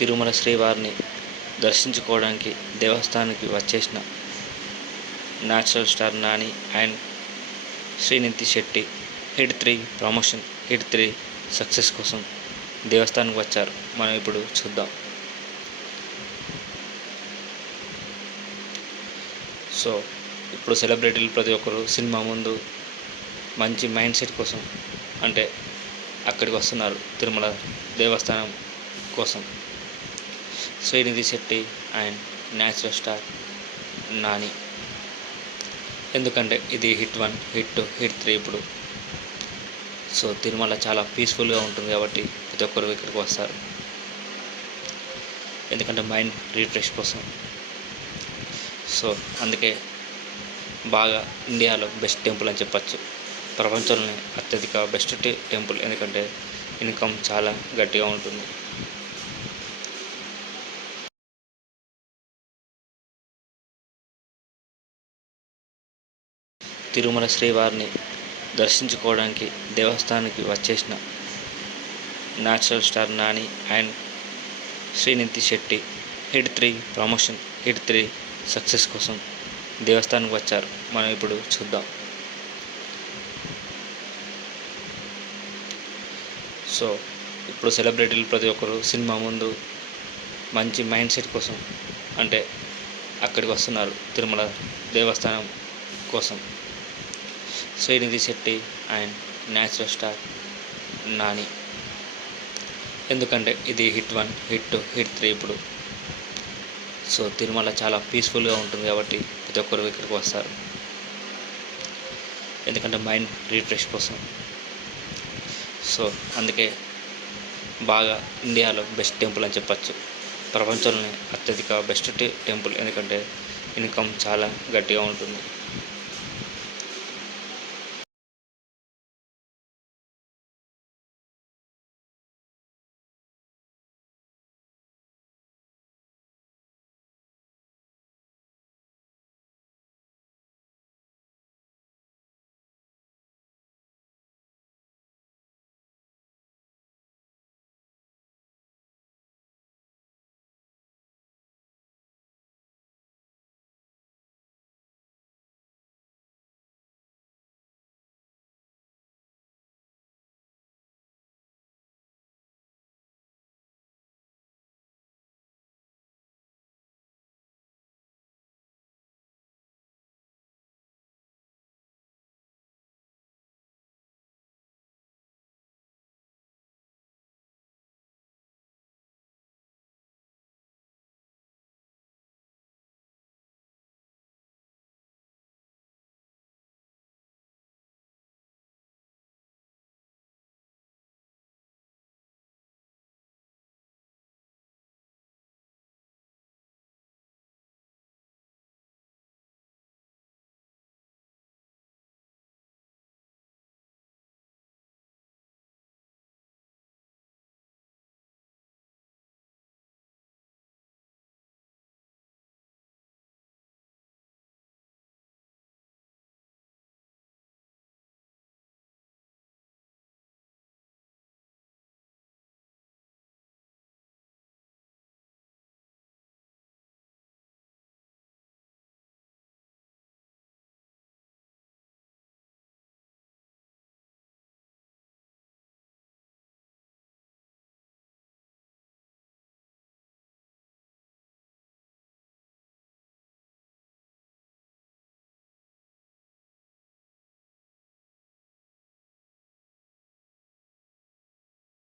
తిరుమల శ్రీవారిని దర్శించుకోవడానికి దేవస్థానానికి వచ్చేసిన natural star Nani and Srinidhi Shetty hit 3 promotion, hit 3 success కోసం దేవస్థానానికి వచ్చారు. మనం ఇప్పుడు చూద్దాం. సో ఇప్పుడు సెలబ్రిటీలు ప్రతి ఒక్కరు సినిమా ముందు మంచి మైండ్ సెట్ కోసం అంటే అక్కడికి వస్తున్నారు తిరుమల దేవస్థానం కోసం. Srinidhi Shetty and natural star Nani, ఎందుకంటే ఇది హిట్ 1, హిట్ 2, హిట్ 3 ఇప్పుడు. సో తిరుమల చాలా పీస్ఫుల్గా ఉంటుంది కాబట్టి ప్రతి ఒక్కరు ఇక్కడికి వస్తారు, ఎందుకంటే మైండ్ రీఫ్రెష్ కోసం. సో అందుకే బాగా ఇండియాలో బెస్ట్ టెంపుల్ అని చెప్పచ్చు, ప్రపంచంలోనే అత్యధిక బెస్ట్ టెంపుల్, ఎందుకంటే ఇన్కమ్ చాలా గట్టిగా ఉంటుంది. తిరుమల శ్రీవారిని దర్శించుకోవడానికి దేవస్థానానికి వచ్చేసిన natural star Nani and Srinidhi Shetty hit 3 promotion, hit 3 success కోసం దేవస్థానానికి వచ్చారు. మనం ఇప్పుడు చూద్దాం. సో ఇప్పుడు సెలబ్రిటీలు ప్రతి ఒక్కరు సినిమా ముందు మంచి మైండ్ సెట్ కోసం అంటే అక్కడికి వస్తున్నారు తిరుమల దేవస్థానం కోసం. Srinidhi Shetty and natural star Nani, ఎందుకంటే ఇది హిట్ 1, హిట్ 2, హిట్ 3 ఇప్పుడు. సో తిరుమల చాలా పీస్ఫుల్గా ఉంటుంది కాబట్టి ప్రతి ఒక్కరు ఇక్కడికి వస్తారు, ఎందుకంటే మైండ్ రీఫ్రెష్ కోసం. సో అందుకే బాగా ఇండియాలో బెస్ట్ టెంపుల్ అని చెప్పచ్చు, ప్రపంచంలోనే అత్యధిక బెస్ట్ టెంపుల్, ఎందుకంటే ఇన్కమ్ చాలా గట్టిగా ఉంటుంది.